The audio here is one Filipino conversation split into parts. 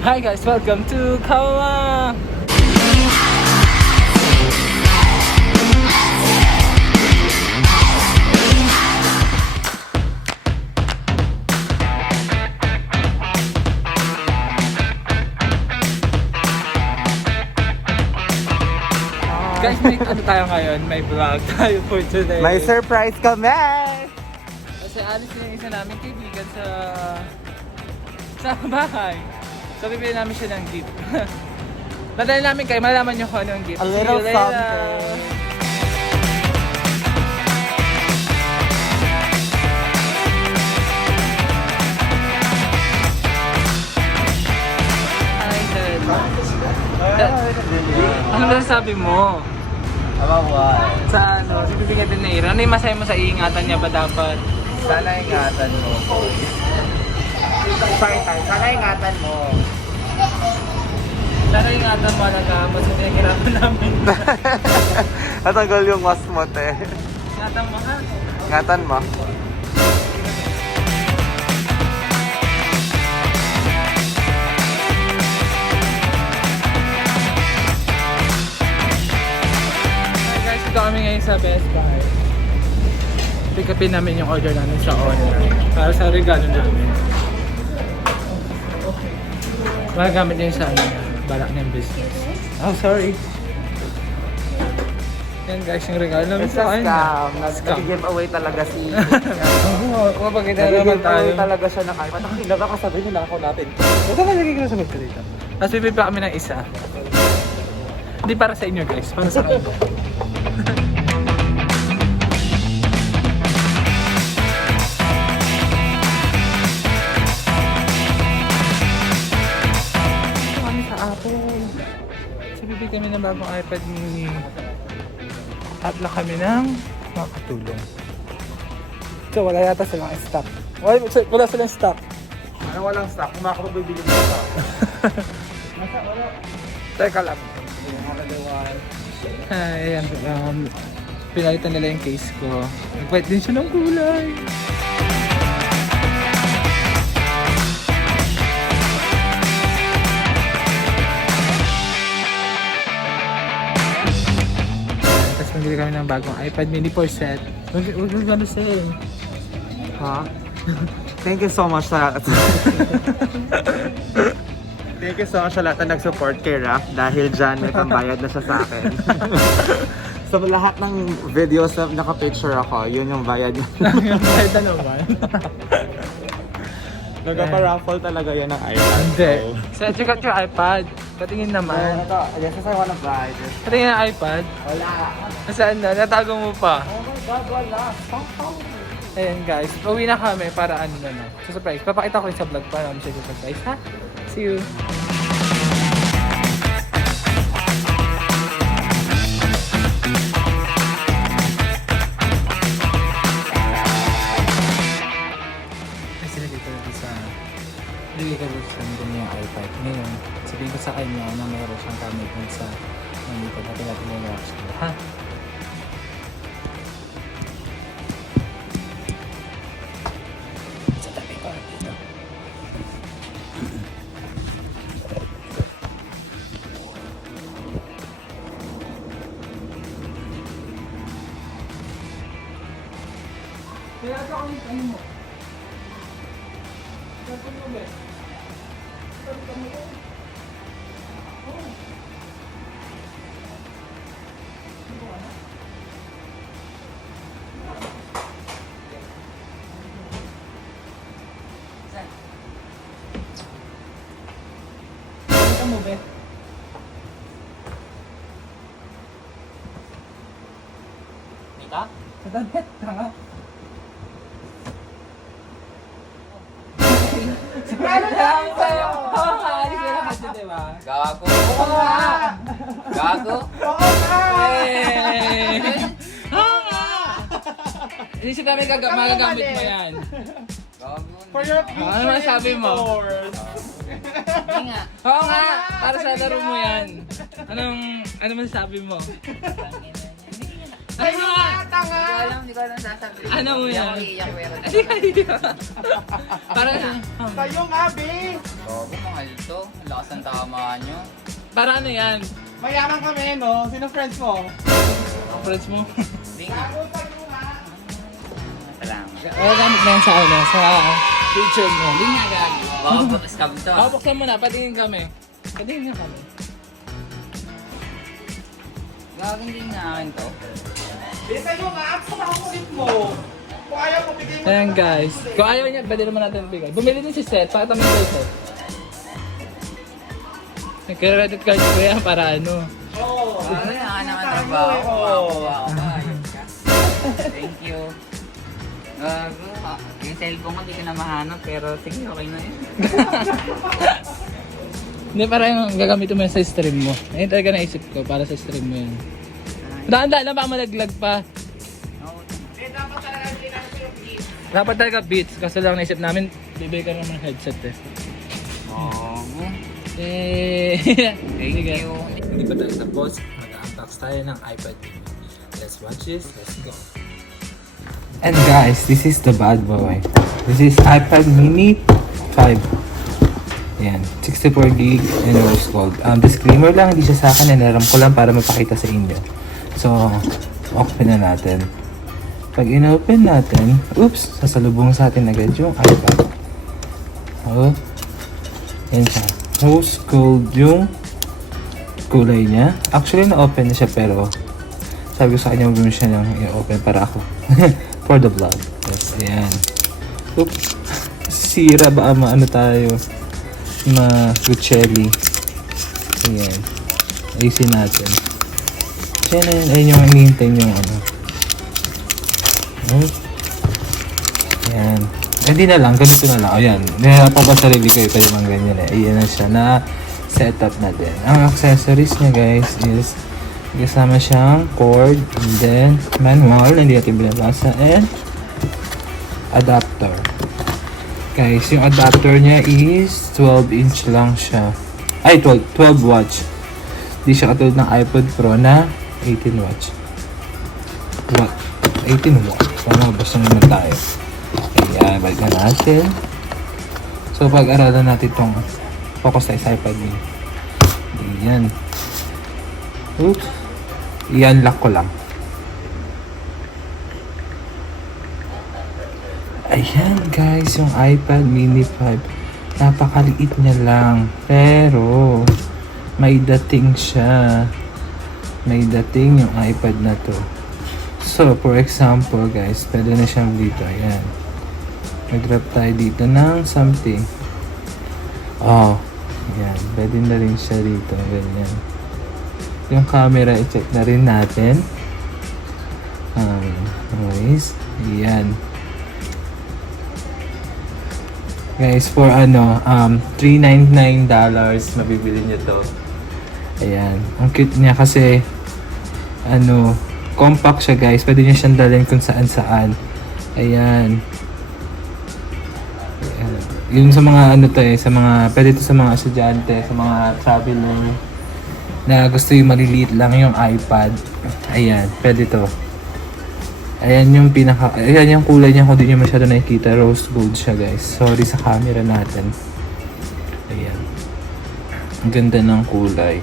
Hi guys, welcome to Kawa! Guys, may ano tayo ngayon? May vlog tayo for today. May surprise kami! Kasi alis na yung isa namin kaibigan sa bahay. So bibili namin siya ng gift. Nadali namin kayo, malaman nyo kung anong gift. A little something. Ano nasasabi mo? Abawa. Sa ano, si bibigyan din na Ira. Ano yung masaya mo sa iingatan niya ba dapat? Sana ingatan mo. Sana ingatan mo. Sana ingatan mo talaga, mas hinahirapan namin. Natanggal yung mas mo, te. Ingatan mo ha? Ingatan mo. Dito kami ngayon sa Best Buy. Pick upin namin yung order namin sa online para sa regalo namin. Magagamit niya sa ano, balak ng business. Oh, sorry. Yan guys, yung regalo namin It's a sa kanya. scam. Nag-giveaway talaga si... Mapagkita naman tayo. Nag-giveaway talaga siya ng iPad. Ang ilaga kasabi nila ako natin. Ito ka nagiging nasabi ko dito. Tapos bibili pa kami ng isa. Hindi para sa inyo guys, para sa kanya. Bibig kami ng bagong Ipad mini at lang kami ng makatulong. So wala yata silang stock. Wala silang stock. Ano walang stock? Kung makakabibili mo stock. Teka lang. Ayan, pinalitan nila yung case ko. Nagpahit din siya ng kulay. Bili kami ng bagong Ipad mini 4 set. Huwag nang gano'n sa'yo. Ha? Thank you so much sa lahat. Thank you so much sa lahat na nag-support kay Raf dahil dyan may pambayad na siya sa akin. So lahat ng videos na naka-picture ako, yun yung bayad niya. Yung bayad na naman. Nagpa-raffle talaga yan ng iPad. Hindi. So, check out your iPad. Patingin naman. Ito, yes, I want to buy this. Patingin ang iPad. Wala. Saan na? Natago mo pa. Oh my God, wala. Ayan guys, pauwi na kami para ano na. So surprise, papakita ko rin sa vlog para namin siya surprise ha. See you! Ay sila dito sa yung iPad. Ngayon, sabihin ko sa kanya na mayroon siyang gamit sa nandito. Pati natin yung watch ko ha. Kaya ito ang ano mo? Ito mo ba? Ito mo ba? Ito mo ba? Dito? Sa damit, tanga. Ano lang sa'yo? Oo nga, alis na lang kasi diba? Gago. Oo nga! Gago. Oo nga! Oo nga! Inisip namin magagamit mo yan. Gago. For your Ano masabi mo? Hindi nga. Oo nga! Para sa laro mo yan. Ano masasabi mo? Sa'yo nga, tanga! Hindi ko alam sasabihin. Ano mo yan? Hindi ako iiyak, pero... Parang, Sa'yo nga, be! Gago, mahal to. Ang lakas ng tama nyo. parang ano yan? Mayaman kami, no? Sino friends mo? Friends mo? Hindi nga. Salamat. Gamit na yan sa ano, sa picture mo. Hindi nga gago. Baka scam to. Buksan mo na, patingin kami. Patingin kami. Gago, hindi nga akin to. Be, sa'yo nga, sa kulit mo. Kung ayaw mo, bigay mo. Ayan guys, kung ayaw niya, pwede naman natin bigay. Bumili din si Seth, pakita mo yung Seth. Nagka-credit card ko yan para ano. Oo. Gago, naka naman trabaho. Makakuha ako ba? Ayun ka. Thank you. Gago, yung cellphone ko hindi ko na mahanap, pero sige, okay na yun. Hindi, para yung gagamitin mo yan sa stream mo. Ayun talaga naisip ko, para sa stream mo yan. Daan-daan lang, baka malaglag pa. Dapat talaga beats, kasi lang naisip namin, bibili ka naman ng headset eh. Gago. Thank you. Hindi pa tayo tapos, mag-unbox tayo ng iPad mini. Let's watch this, let's go. And guys, this is the bad boy. This is iPad mini 5. Ayan, 64 gig and rose gold. Disclaimer lang, hindi siya sa akin, nanaram ko lang para mapakita sa inyo. So, open na natin. Pag in-open natin, oops, sasalubong sa atin agad yung iPad. Oh, yan siya. Rose gold yung kulay niya. Actually, na-open na siya pero sabi ko sa kanya, huwag mo siya nang i-open para ako. For the vlog. Yes, ayan. Oops, sira ba ano tayo? Ma-Guccelli. Ayan. Ayusin natin. Ayun yung hinihintay yung ano. Ayan. Hindi na lang, ganito na lang. Ayan. Nahirapan ko sarili ko ito yung mga ganyan eh. Ayan na siya na setup na din. Ang accessories niya guys is kasama siyang cord and then manual na hindi natin binabasa and adapter. Guys, yung adapter niya is 12 inch lang siya. Ay, 12 watts. Hindi siya katulad ng iPod Pro na 18 watts. What? 18 watts. Tama, basta naman tayo. Ayan, balik na natin. So, pag-aralan natin itong focus tayo sa iPad mini. Ayan. Oops. I-unlock ko lang. Ayan guys, yung iPad mini 5. Napakaliit niya lang. Pero, may dating siya. May dating yung iPad na to. So, for example guys, pwede na siyang dito. Ayan. Mag-drop tayo dito ng something. Oh. Ayan. Pwede na rin siya dito. Ganyan. Yung camera, i-check na rin natin. Anyways. Ayan. Guys, for $399 mabibili nyo to. Ayan. Ang cute niya kasi compact siya guys. Pwede nyo siyang dalhin kung saan saan. Ayan. Ayan. Yung sa mga pwede to sa mga estudyante, sa mga traveler na gusto yung maliliit lang yung iPad. Ayan, pwede to. Ayan yung ayan yung kulay niya kung di nyo masyado nakikita. Rose gold siya guys. Sorry sa camera natin. Ayan. Ang ganda ng kulay.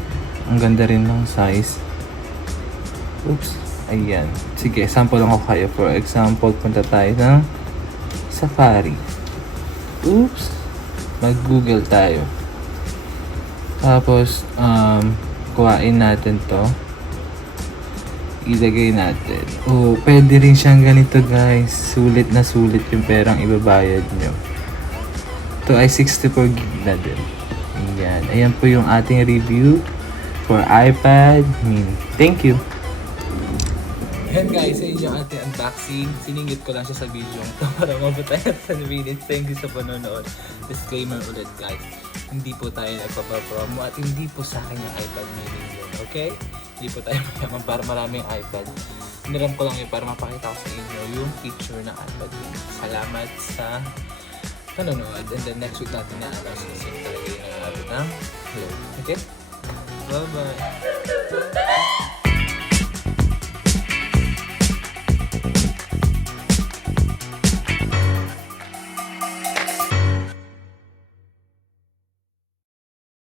Ang ganda rin ng size. Oops. Ayan. Sige, sample lang ako kayo. For example, punta tayo ng Safari. Oops. Mag-Google tayo. Tapos, kuhain natin to. Ilagay natin. Oh, pwede rin siyang ganito guys. Sulit na sulit yung perang ibabayad nyo. Ito ay 64 gig na din. Ayan. Ayan po yung ating review for iPad mini. Thank you. Ayan guys, ayun yung ating unboxing. Siningit ko lang siya sa video ito para mabutay at 10 minutes. Thank you sa panonood. Disclaimer ulit guys. Hindi po tayo nagpapapromo at hindi po sa akin yung iPad mini yun. Okay? Hindi po tayo mayaman para maraming iPad. Hiniram ko lang yun para mapakita ko sa inyo yung picture ng iPad mini. Salamat sa panonood. And then next week natin na-announce kasi talaga yung natin ng hello. Okay? Bye-bye!